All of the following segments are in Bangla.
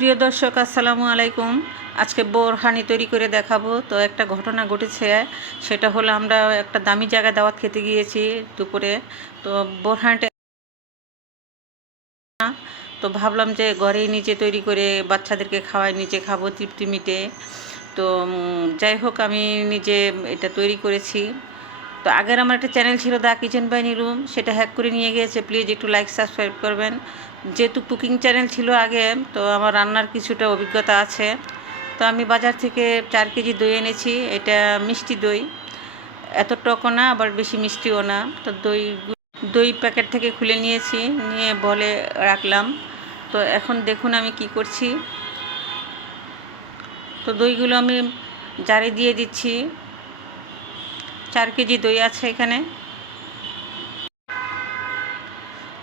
প্রিয় দর্শক, আসসালামু আলাইকুম। আজকে বোরহানি তৈরি করে দেখাবো। তো একটা ঘটনা ঘটেছে, সেটা হলো আমরা একটা দামি জায়গায় দাওয়াত খেতে গিয়েছি দুপুরে। তো বোরহানিটা তো ভাবলাম যে ঘরেই নিজে তৈরি করে বাচ্চাদেরকে খাওয়াই, নিজে খাব তৃপ্তি মিটে। তো যাই হোক, আমি নিজে এটা তৈরি করেছি। তো আগের আমার একটা চ্যানেল ছিল দা কিচেন বাই রুম সেটা হ্যাক করে নিয়ে গিয়েছে। প্লিজ একটু লাইক, সাবস্ক্রাইব করবেন। যেহেতু কুকিং চ্যানেল ছিল আগে, তো আমার রান্নার কিছুটা অভিজ্ঞতা আছে। তো আমি বাজার থেকে চার কেজি দই এনেছি, এটা মিষ্টি দই। এত টকও না, আবার বেশি মিষ্টিও না। তো দই দই প্যাকেট থেকে খুলে নিয়েছি, নিয়ে বলে রাখলাম। তো এখন দেখুন আমি কি করছি। তো দইগুলো আমি জারে দিয়ে দিচ্ছি। চার কেজি দই আছে এখানে।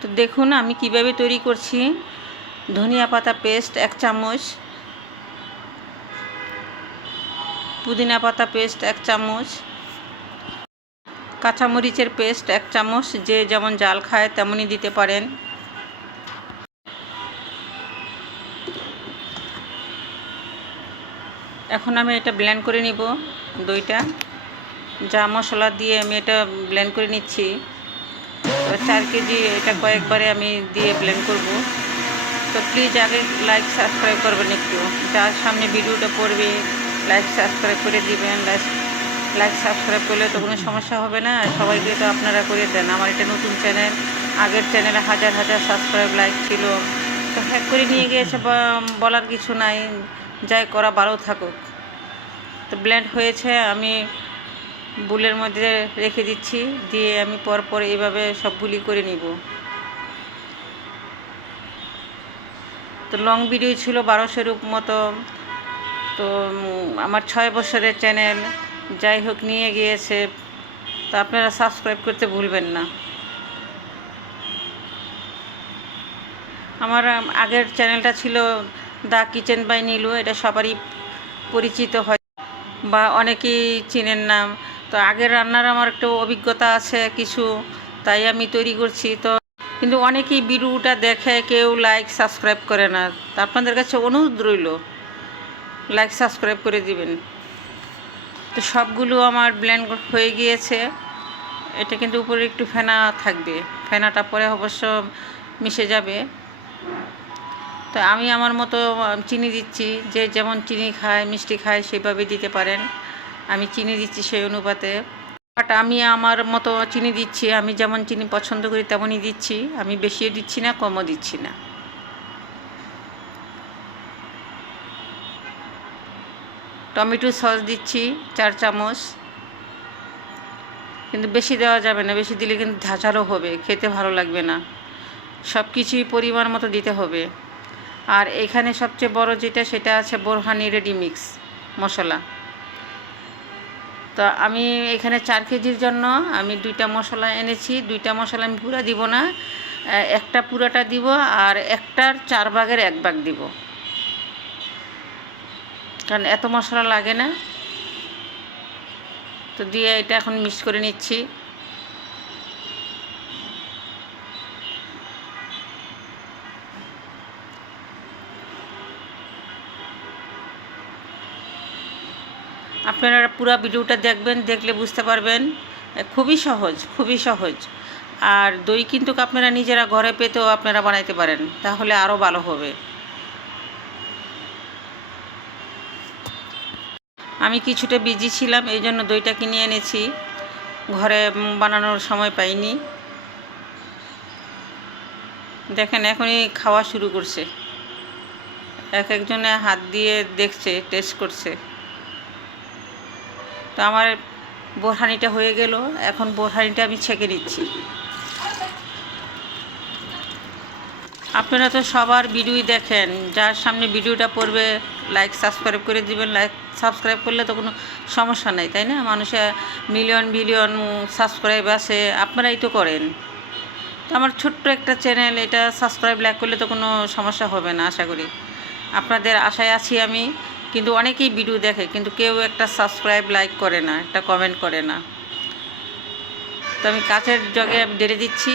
তো দেখুন আমি কীভাবে তৈরি করছি। ধনিয়া পাতা পেস্ট এক চামচ। পুদিনা পাতা পেস্ট এক চামচ। কাঁচামরিচের পেস্ট এক চামচ, যে যেমন জাল খায় তেমনই দিতে পারেন। এখন আমি এটা ব্লেন্ড করে নিব দইটা। যা মশলা দিয়ে আমি এটা ব্লেন্ড করে নিচ্ছি। চার কেজি এটা কয়েকবারে আমি দিয়ে ব্লেন্ড করব। তো প্লিজ আগে লাইক সাবস্ক্রাইব করবেন একটু। যার সামনে ভিডিওটা পড়বে লাইক সাবস্ক্রাইব করে দিবেন। লাইক লাইক সাবস্ক্রাইব করলে তো কোনো সমস্যা হবে না। সবাইকে তো আপনারা করে দেন। আমার এটা নতুন চ্যানেল আগের চ্যানেলে হাজার হাজার সাবস্ক্রাইব লাইক ছিল। তো হ্যাক করে নিয়ে গিয়েছে বলার কিছু নাই। যাই করা, ভালো থাকুক। তো ব্ল্যান্ড হয়েছে। আমি বুলের মধ্যে রেখে দিচ্ছি, দিয়ে আমি পরপর এইভাবে সবগুলি করে নিব। তো লং ভিডিও ছিল বারোশোর মতো। তো আমার ছয় বছরের চ্যানেল যাই হোক নিয়ে গিয়েছে। তো আপনারা সাবস্ক্রাইব করতে ভুলবেন না। আমার আগের চ্যানেলটা ছিল দ্য কিচেন বাই নীলু, এটা সবারই পরিচিত হয়, বা অনেকেই চিনেন নাম। তো আগের রান্নার আমার একটু অভিজ্ঞতা আছে কিছু, তাই আমি তৈরি করছি। তো কিন্তু অনেকেই ভিডিওটা দেখে কেউ লাইক সাবস্ক্রাইব করে না। তা আপনাদের কাছে অনুরোধ রইল লাইক সাবস্ক্রাইব করে দিবেন। তো সবগুলো আমার ব্লেন্ড হয়ে গিয়েছে। এটা কিন্তু উপরে একটু ফেনা থাকবে। ফেনাটা পরে অবশ্য মিশে যাবে। তো আমি আমার মতো চিনি দিচ্ছি। যে যেমন চিনি খায়, মিষ্টি খায়, সেভাবে দিতে পারেন। আমি চিনি দিচ্ছি সেই অনুপাতে। বাট আমি আমার মতো চিনি দিচ্ছি, আমি যেমন চিনি পছন্দ করি তেমনই দিচ্ছি। আমি বেশিও দিচ্ছি না, কমও দিচ্ছি না। টমেটো সস দিচ্ছি চার চামচ। কিন্তু বেশি দেওয়া যাবে না, বেশি দিলে কিন্তু ঝাঁঝালো হবে, খেতে ভালো লাগবে না। সব কিছুই পরিমাণ মতো দিতে হবে। আর এখানে সবচেয়ে বড় যেটা, সেটা আছে বোরহানি রেডি মিক্স মশলা। তো আমি এখানে চার কেজির জন্য আমি দুইটা মশলা এনেছি। দুইটা মশলা আমি পুরা দিব না। একটা পুরাটা দিব আর একটার চার ভাগের এক ভাগ দিব। কারণ এত মশলা লাগে না। তো দিয়ে এটা এখন মিক্স করে নিচ্ছি। আপনারা পুরো ভিডিওটা দেখবেন, দেখলে বুঝতে পারবেন খুবই সহজ খুবই সহজ। আর দই কিন্তু আপনারা নিজেরা ঘরে পেতেও আপনারা বানাইতে পারেন, তাহলে আরও ভালো হবে। আমি কিছুটা বিজি ছিলাম এই জন্য দইটা কিনে এনেছি। ঘরে বানানোর সময় পাইনি। দেখেন, এখনই খাওয়া শুরু করছে। এক একজনে হাত দিয়ে দেখছে, টেস্ট করছে। তো আমার বোরহানিটা হয়ে গেল। এখন বোরহানিটা আমি ছেঁকে নিচ্ছি। আপনারা তো সবার ভিডিওই দেখেন। যার সামনে ভিডিওটা পড়বে লাইক সাবস্ক্রাইব করে দিবেন। লাইক সাবস্ক্রাইব করলে তো কোনো সমস্যা নাই, তাই না? মানুষের মিলিয়ন বিলিয়ন সাবস্ক্রাইব আছে আপনারাই তো করেন। তো আমার ছোট্ট একটা চ্যানেল এটা সাবস্ক্রাইব লাইক করলে তো কোনো সমস্যা হবে না, আশা করি। আপনাদের আশায় আছি আমি। কিন্তু অনেকেই ভিডিও দেখে, কিন্তু কেউ একটা সাবস্ক্রাইব লাইক করে না, একটা কমেন্ট করে না। তো আমি কাছের জগে ডেরে দিচ্ছি।